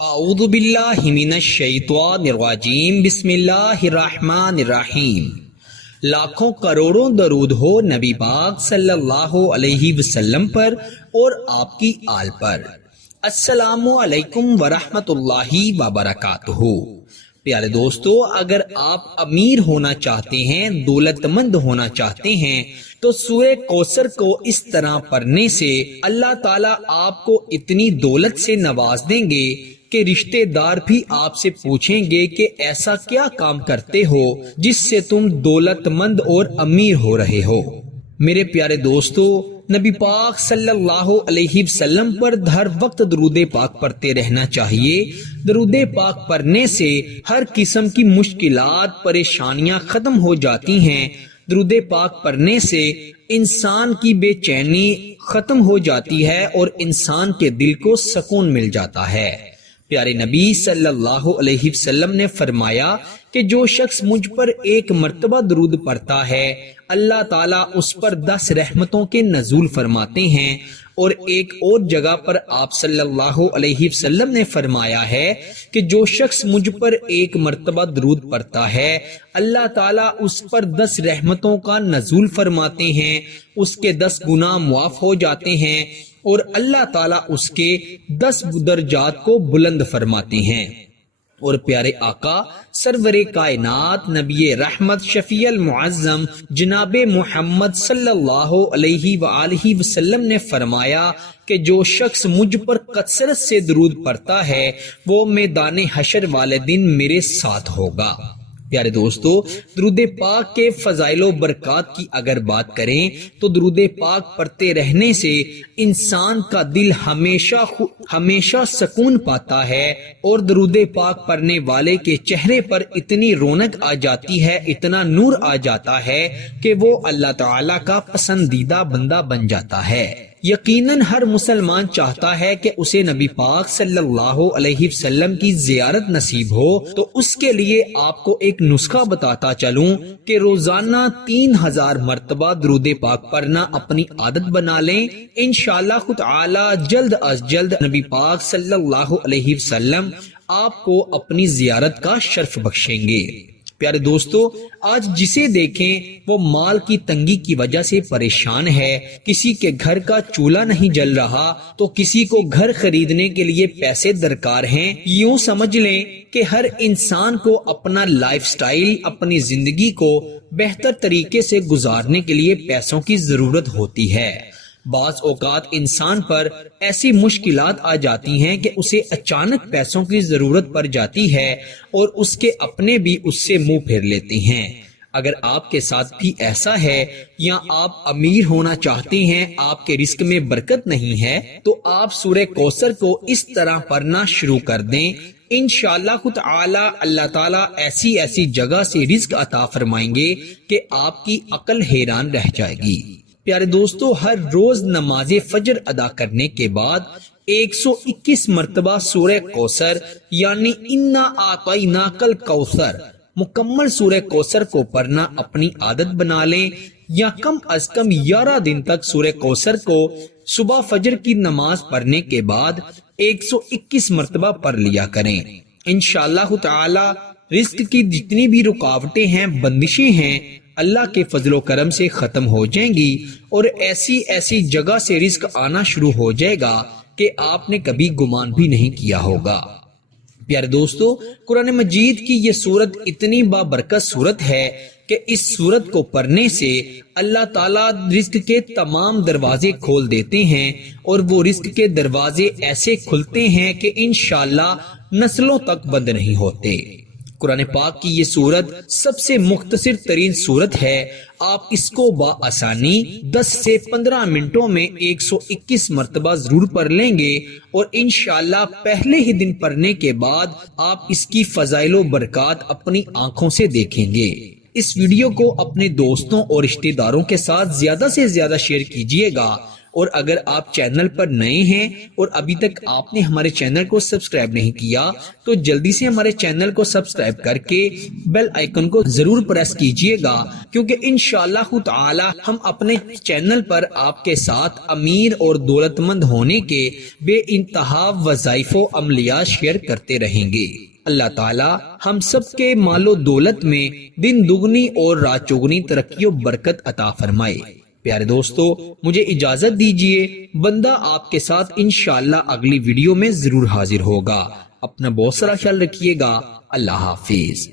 اعوذ باللہ من الشیطان الرجیم بسم اللہ الرحمن الرحیم۔ لاکھوں کروڑوں درود ہو نبی پاک صلی اللہ علیہ وسلم پر اور آپ کی آل پر۔ السلام علیکم ورحمۃ اللہ وبرکاتہ۔ پیارے دوستو، اگر آپ امیر ہونا چاہتے ہیں، دولت مند ہونا چاہتے ہیں تو سورہ کوثر کو اس طرح پڑھنے سے اللہ تعالیٰ آپ کو اتنی دولت سے نواز دیں گے کہ رشتہ دار بھی آپ سے پوچھیں گے کہ ایسا کیا کام کرتے ہو جس سے تم دولت مند اور امیر ہو رہے ہو۔ میرے پیارے دوستو، نبی پاک صلی اللہ علیہ وسلم پر ہر وقت درود پاک پڑھتے رہنا چاہیے۔ درود پاک پڑھنے سے ہر قسم کی مشکلات، پریشانیاں ختم ہو جاتی ہیں۔ درود پاک پڑھنے سے انسان کی بے چینی ختم ہو جاتی ہے اور انسان کے دل کو سکون مل جاتا ہے۔ پیارے نبی صلی اللہ علیہ وسلم نے فرمایا کہ جو شخص مجھ پر ایک مرتبہ درود پڑھتا ہے، اللہ تعالیٰ اس پر 10 رحمتوں کے نزول فرماتے ہیں۔ اور ایک اور جگہ پر آپ صلی اللہ علیہ وسلم نے فرمایا ہے کہ جو شخص مجھ پر ایک مرتبہ درود پڑھتا ہے، اللہ تعالیٰ اس پر 10 رحمتوں کا نزول فرماتے ہیں، اس کے 10 گناہ معاف ہو جاتے ہیں اور اللہ تعالیٰ اس کے 10 درجات کو بلند فرماتے ہیں۔ اور پیارے آقا سرور کائنات نبی رحمت شفیع المعظم جناب محمد صلی اللہ علیہ وآلہ وسلم نے فرمایا کہ جو شخص مجھ پر کثرت سے درود پڑھتا ہے وہ میدان حشر والے دن میرے ساتھ ہوگا۔ پیارے دوستو، درود پاک کے فضائل و برکات کی اگر بات کریں تو درود پاک پڑھتے رہنے سے انسان کا دل ہمیشہ سکون پاتا ہے اور درود پاک پڑھنے والے کے چہرے پر اتنی رونق آ جاتی ہے، اتنا نور آ جاتا ہے کہ وہ اللہ تعالیٰ کا پسندیدہ بندہ بن جاتا ہے۔ یقیناً ہر مسلمان چاہتا ہے کہ اسے نبی پاک صلی اللہ علیہ وسلم کی زیارت نصیب ہو، تو اس کے لیے آپ کو ایک نسخہ بتاتا چلوں کہ روزانہ 3000 مرتبہ درود پاک پڑھنا اپنی عادت بنا لیں۔ انشاءاللہ تعالی جلد از جلد نبی پاک صلی اللہ علیہ وسلم آپ کو اپنی زیارت کا شرف بخشیں گے۔ پیارے دوستو، آج جسے دیکھیں وہ مال کی تنگی کی وجہ سے پریشان ہے۔ کسی کے گھر کا چولہا نہیں جل رہا تو کسی کو گھر خریدنے کے لیے پیسے درکار ہیں۔ یوں سمجھ لیں کہ ہر انسان کو اپنا لائف سٹائل، اپنی زندگی کو بہتر طریقے سے گزارنے کے لیے پیسوں کی ضرورت ہوتی ہے۔ بعض اوقات انسان پر ایسی مشکلات آ جاتی ہیں کہ اسے اچانک پیسوں کی ضرورت پڑ جاتی ہے اور اس کے اپنے بھی اس سے منہ پھیر لیتے ہیں۔ اگر آپ کے ساتھ بھی ایسا ہے یا آپ امیر ہونا چاہتے ہیں، آپ کے رزق میں برکت نہیں ہے، تو آپ سورہ کوثر کو اس طرح پڑھنا شروع کر دیں۔ انشاءاللہ تعالی اللہ تعالیٰ ایسی جگہ سے رزق عطا فرمائیں گے کہ آپ کی عقل حیران رہ جائے گی۔ پیارے دوستو، ہر روز نماز فجر ادا کرنے کے بعد 121 مرتبہ سورہ کوثر یعنی انا اعطیناک الکوثر مکمل سورہ کوثر کو پڑھنا اپنی عادت بنا لیں، یا کم از کم 11 دن تک سورہ کوثر کو صبح فجر کی نماز پڑھنے کے بعد 121 مرتبہ پڑھ لیا کریں۔ انشاءاللہ تعالی رزق کی جتنی بھی رکاوٹیں ہیں، بندشیں ہیں، اللہ کے فضل و کرم سے ختم ہو جائیں گی اور ایسی جگہ سے رزق آنا شروع ہو جائے گا کہ آپ نے کبھی گمان بھی نہیں کیا ہوگا۔ پیارے دوستو، قرآن مجید کی یہ سورت اتنی بابرکت سورت ہے کہ اس سورت کو پڑھنے سے اللہ تعالیٰ رزق کے تمام دروازے کھول دیتے ہیں اور وہ رزق کے دروازے ایسے کھلتے ہیں کہ انشاءاللہ نسلوں تک بند نہیں ہوتے۔ قرآن پاک کی یہ سورت سب سے مختصر ترین سورت ہے۔ آپ اس کو بآسانی 10 سے 15 منٹوں میں 121 مرتبہ ضرور پڑھ لیں گے اور انشاءاللہ پہلے ہی دن پڑھنے کے بعد آپ اس کی فضائل و برکات اپنی آنکھوں سے دیکھیں گے۔ اس ویڈیو کو اپنے دوستوں اور رشتہ داروں کے ساتھ زیادہ سے زیادہ شیئر کیجیے گا اور اگر آپ چینل پر نئے ہیں اور ابھی تک آپ نے ہمارے چینل کو سبسکرائب نہیں کیا تو جلدی سے ہمارے چینل کو سبسکرائب کر کے بیل آئیکن کو ضرور پریس کیجئے گا، کیونکہ انشاءاللہ تعالی ہم اپنے چینل پر آپ کے ساتھ امیر اور دولت مند ہونے کے بے انتہا وظائف و عملیات شیئر کرتے رہیں گے۔ اللہ تعالی ہم سب کے مال و دولت میں دن دگنی اور رات چوگنی ترقی و برکت عطا فرمائے۔ پیارے دوستو، مجھے اجازت دیجئے، بندہ آپ کے ساتھ انشاءاللہ اگلی ویڈیو میں ضرور حاضر ہوگا۔ اپنا بہت سارا خیال رکھیے گا۔ اللہ حافظ۔